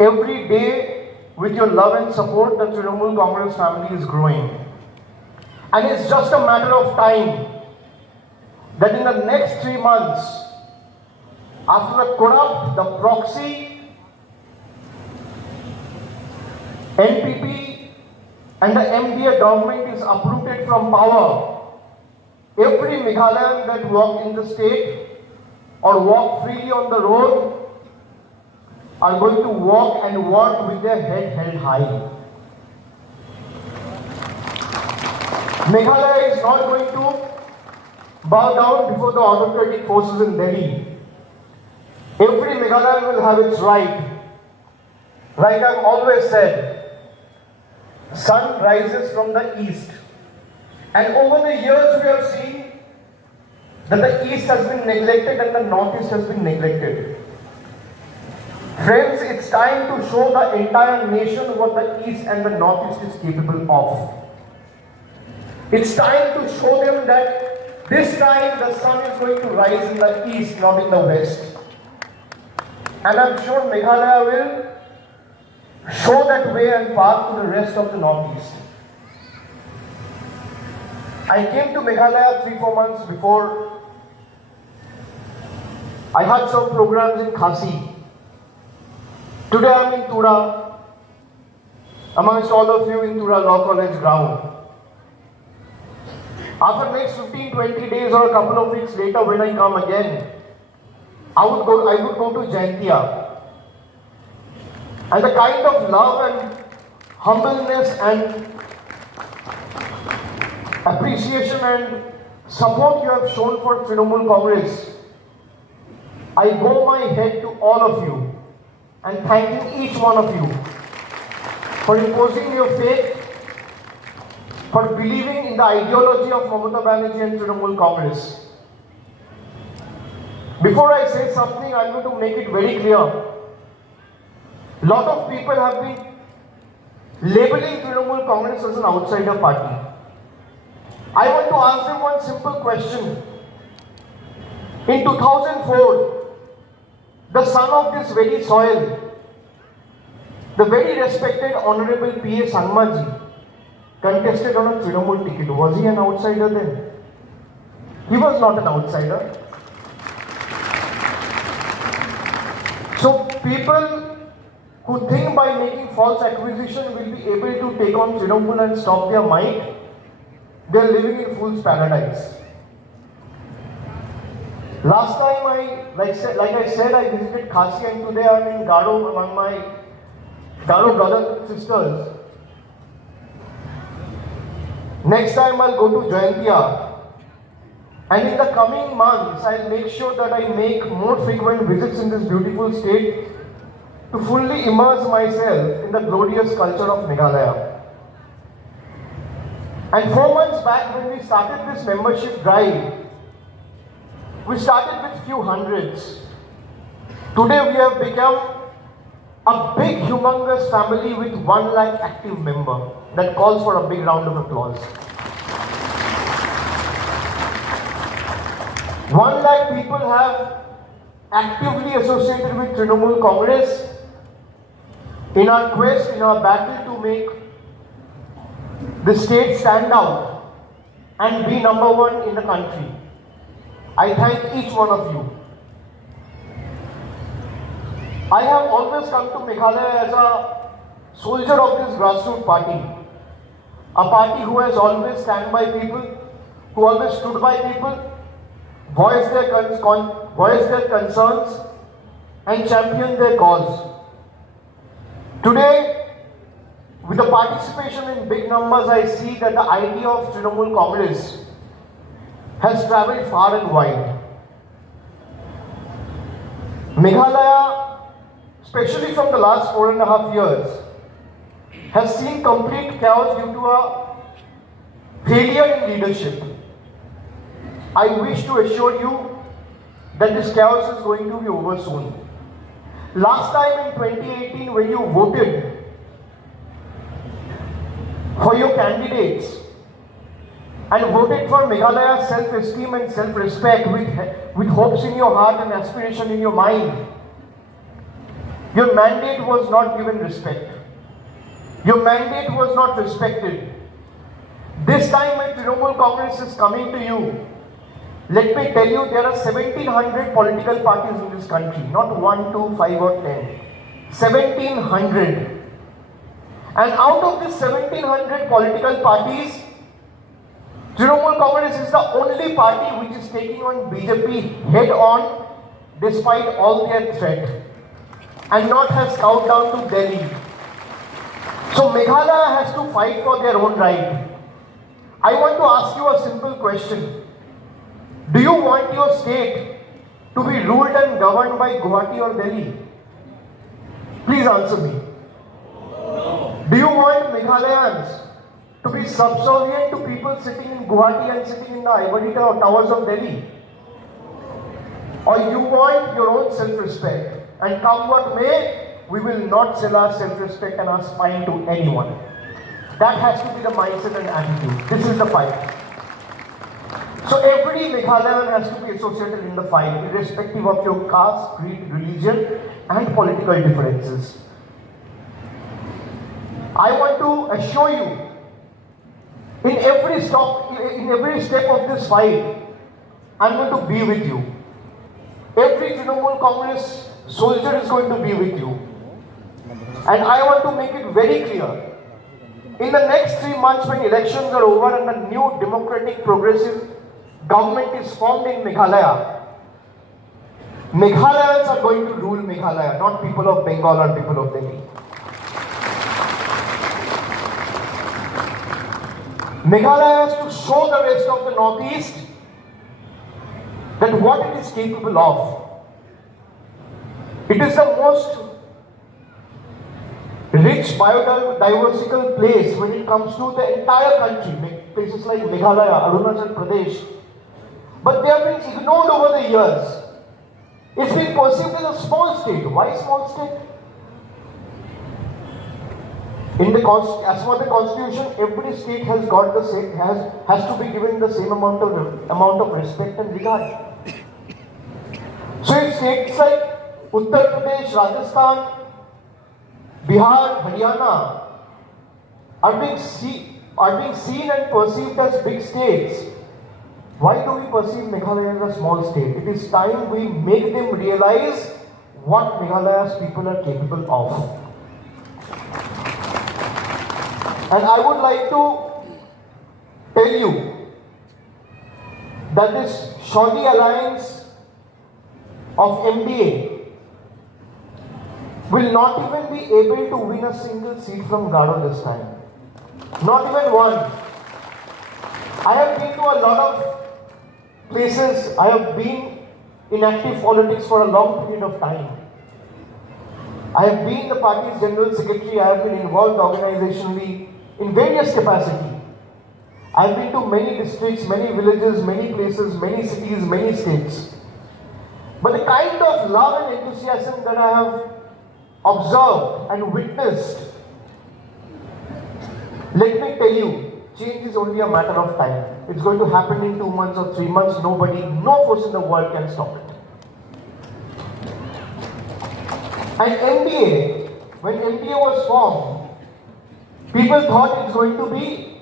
Every day, with your love and support, the Trinamool Congress family is growing. And it's just a matter of time that in the next 3 months, after the corrupt, the proxy, NPP and the MDA government is uprooted from power, every Meghalayan that walked in the state or walk freely on the road are going to walk and walk with their head held high. Meghalaya is not going to bow down before the autocratic forces in Delhi. Every Meghalayan will have its right. Like I've always said, sun rises from the east. And over the years we have seen that the east has been neglected and the northeast has been neglected. Friends, it's time to show the entire nation what the east and the northeast is capable of. It's time to show them that this time the sun is going to rise in the east, not in the west. And I'm sure Meghalaya will show that way and path to the rest of the northeast. I came to Meghalaya 3-4 months before. I had some programs in Khasi. Today I am in Tura, amongst all of you in Tura Law College ground. After next 15-20 days or a couple of weeks later when I come again, I would go to Jaintia. And the kind of love and humbleness and appreciation and support you have shown for Trinamool Congress, I bow my head to all of you and thanking each one of you for imposing your faith, for believing in the ideology of Banerjee and Trinamool Congress. Before I say something, I'm going to make it very clear. A lot of people have been labeling Trinamool Congress as an outsider party. I want to ask them one simple question. In 2004, the son of this very soil, the very respected Honorable P.A. Sangmaji, contested on a Trinamool ticket. Was he an outsider then? He was not an outsider. So people who think by making false accusation will be able to take on Trinamool and stop their might, they are living in fool's paradise. Last time like I said, I visited Khasi, and today I am in Garo among my Garo brothers and sisters. Next time I'll go to Jaintia. And in the coming months, I'll make sure that I make more frequent visits in this beautiful state to fully immerse myself in the glorious culture of Meghalaya. And 4 months back when we started this membership drive, we started with few hundreds. Today we have become a big humongous family with 1 lakh active member. That calls for a big round of applause. 1 lakh people have actively associated with Trinamool Congress in our quest, in our battle to make the state stand out and be number 1 in the country. I thank each one of you. I have always come to Meghalaya as a soldier of this grassroots party. A party who has always stand by people, who always stood by people, voiced their concerns and championed their cause. Today, with the participation in big numbers, I see that the idea of Trinamool Congress has travelled far and wide. Meghalaya, especially from the last 4.5 years, has seen complete chaos due to a failure in leadership. I wish to assure you that this chaos is going to be over soon. Last time in 2018, when you voted for your candidates and voted for Meghalaya's self-esteem and self-respect with hopes in your heart and aspiration in your mind, Your mandate was not given respect. Your mandate was not respected. This time when Trinamool Congress is coming to you, let me tell you, there are 1700 political parties in this country, not 1, 2, 5 or 10. 1700. And out of these 1700 political parties, Trinamool Congress is the only party which is taking on BJP head on despite all their threat and not has scouted down to Delhi. So Meghalaya has to fight for their own right. I want to ask you a simple question. Do you want your state to be ruled and governed by Guwahati or Delhi? Please answer me. Do you want Meghalayans to be subservient to people sitting in Guwahati and sitting in the ivory towers of Delhi? Or you want your own self-respect? And come what may, we will not sell our self-respect and our spine to anyone. That has to be the mindset and attitude. This is the fight. So every Meghalayan has to be associated in the fight, irrespective of your caste, creed, religion, and political differences. I want to assure you, in every step of this fight, I'm going to be with you. Every Trinamool Congress soldier is going to be with you. And I want to make it very clear. In the next 3 months when elections are over and a new democratic progressive government is formed in Meghalaya, Meghalayans are going to rule Meghalaya, not people of Bengal or people of Delhi. Meghalaya has to show the rest of the Northeast that what it is capable of. It is the most rich biodiversical place when it comes to the entire country, places like Meghalaya, Arunachal Pradesh. But they have been ignored over the years. It's been perceived as a small state. Why small state? As per the constitution, every state has got the same, has to be given the same amount of respect and regard. So if states like Uttar Pradesh, Rajasthan, Bihar, Haryana are being seen and perceived as big states, why do we perceive Meghalaya as a small state? It is time we make them realize what Meghalaya's people are capable of. And I would like to tell you that this shoddy alliance of MDA will not even be able to win a single seat from Gado this time. Not even one. I have been to a lot of places. I have been in active politics for a long period of time. I have been the party's general secretary. I have been involved organizationally in various capacity. I have been to many districts, many villages, many places, many cities, many states. But the kind of love and enthusiasm that I have observed and witnessed, let me tell you, change is only a matter of time. It's going to happen in 2 months or 3 months. Nobody, no force in the world can stop it. And MDA, when MDA was formed, people thought it's going to be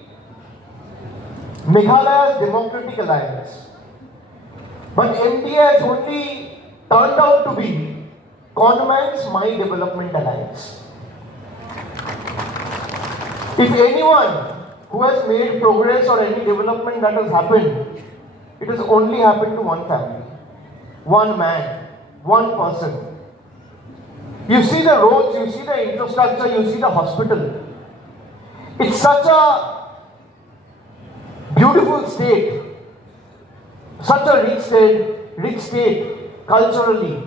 Meghalaya's Democratic Alliance. But MDA has only turned out to be Conman's My Development Alliance. If anyone who has made progress or any development that has happened, it has only happened to one family, one man, one person. You see the roads, you see the infrastructure, you see the hospital. It's such a beautiful state, such a rich state culturally,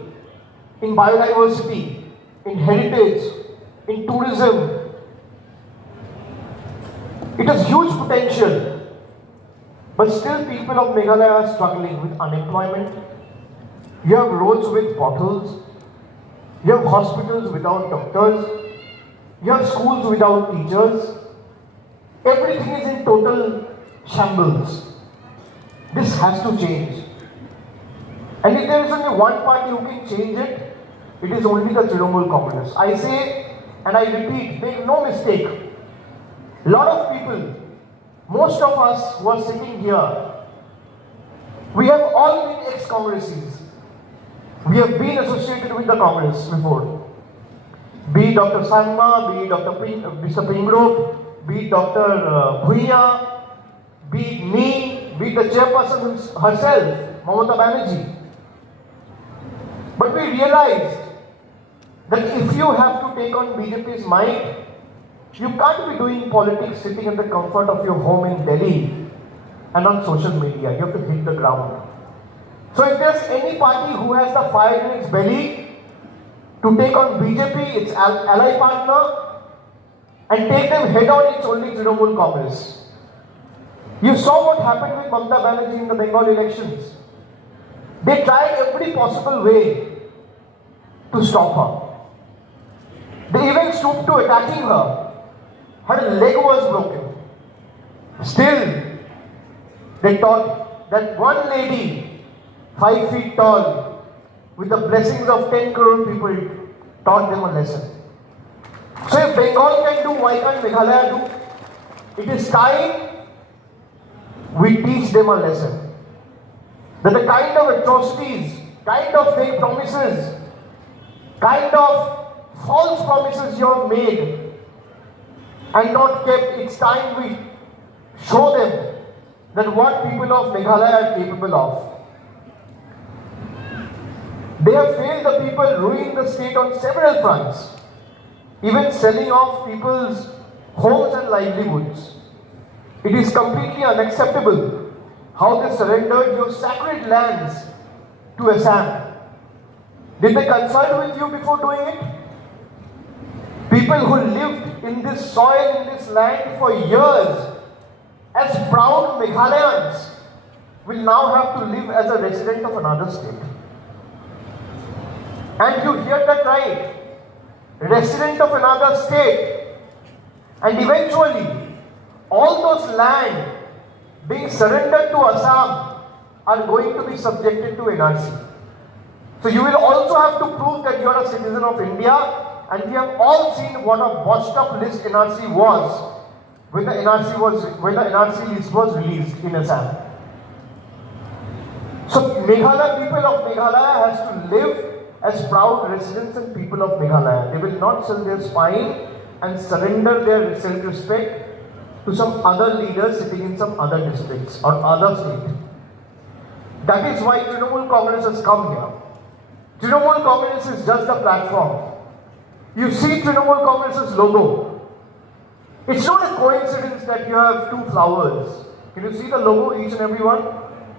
in biodiversity, in heritage, in tourism. It has huge potential, but still people of Meghalaya are struggling with unemployment. You have roads with potholes, you have hospitals without doctors, you have schools without teachers. Everything is in total shambles. This has to change. And if there is only one party who can change it, it is only the Trinamool Congress. I say and I repeat, make no mistake. A lot of people, most of us who are sitting here, we have all been ex-Congresses. We have been associated with the Congress before. Be it Dr. Sangma, be it Mr. Pingrove, be it Dr. Bhuiya, be it me, be it the chairperson herself, Mamata Banerjee. But we realized that if you have to take on BJP's might, you can't be doing politics sitting in the comfort of your home in Delhi and on social media. You have to hit the ground. So if there's any party who has the fire in its belly to take on BJP, its ally partner, and take them head on, it's only Trinamool Congress. You saw what happened with Mamata Banerjee in the Bengal elections. They tried every possible way to stop her. They even stooped to attacking her. Her leg was broken. Still, they thought that one lady, 5 feet tall, with the blessings of 10 crore people, taught them a lesson. So if Bengal can do, why can't Meghalaya do? It is time we teach them a lesson. That the kind of atrocities, kind of fake promises, kind of false promises you have made and not kept, it's time we show them that what people of Meghalaya are capable of. They have failed the people, ruined the state on several fronts, even selling off people's homes and livelihoods. It is completely unacceptable how they surrendered your sacred lands to Assam. Did they consult with you before doing it? People who lived in this soil, in this land for years, as proud Meghalayans, will now have to live as a resident of another state. And you hear that right, resident of another state, and eventually all those land being surrendered to Assam are going to be subjected to NRC. So you will also have to prove that you are a citizen of India, and we have all seen what a washed up list NRC was when the NRC list was released in Assam. So Meghalaya, people of Meghalaya has to live as proud residents and people of Meghalaya. They will not sell their spine and surrender their self-respect to some other leader sitting in some other districts or other state. That is why Trinamool Congress has come here. Trinamool Congress is just a platform. You see Trinamool Congress's logo. It's not a coincidence that you have two flowers. Can you see the logo, each and every one?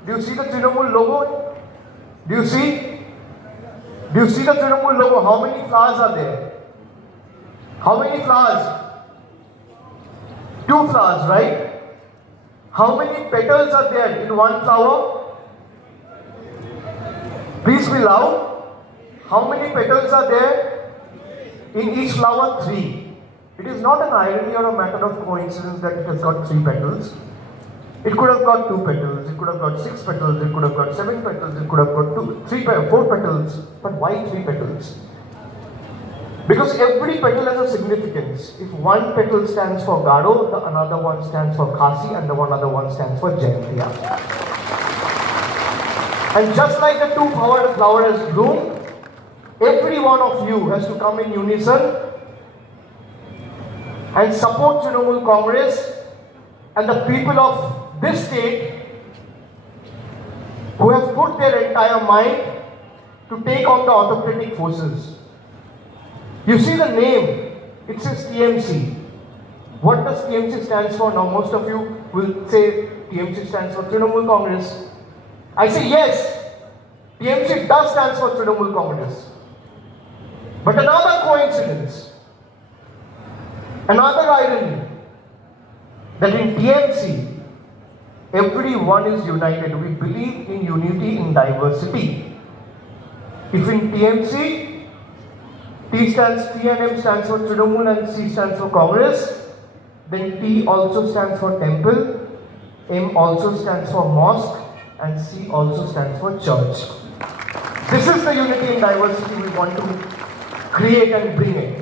Do you see the Trinamool logo? Do you see? Do you see the Trinamool logo? How many flowers are there? How many flowers? 2 flowers, right? How many petals are there in one flower? Please be loud. How many petals are there in each flower? 3. It is not an irony or a matter of coincidence that it has got 3 petals. It could have got 2 petals, it could have got 6 petals, it could have got 7 petals, it could have got 4 petals. But why 3 petals? Because every petal has a significance. If one petal stands for Garo, the another one stands for Khasi, and the other one stands for Jaintia. And just like the 2 flowers bloom, every one of you has to come in unison and support Trinamool Congress and the people of this state who have put their entire might to take on the autocratic forces. You see the name, it says TMC. What does TMC stands for? Now most of you will say TMC stands for Trinamool Congress. I say yes, TMC does stand for Trinamool Congress. But another coincidence, another irony, that in TMC, everyone is united. We believe in unity in diversity. If in TMC, T and M stands for Trinamool and C stands for Congress, then T also stands for Temple, M also stands for Mosque, and C also stands for Church. This is the unity in diversity we want to create and bring it.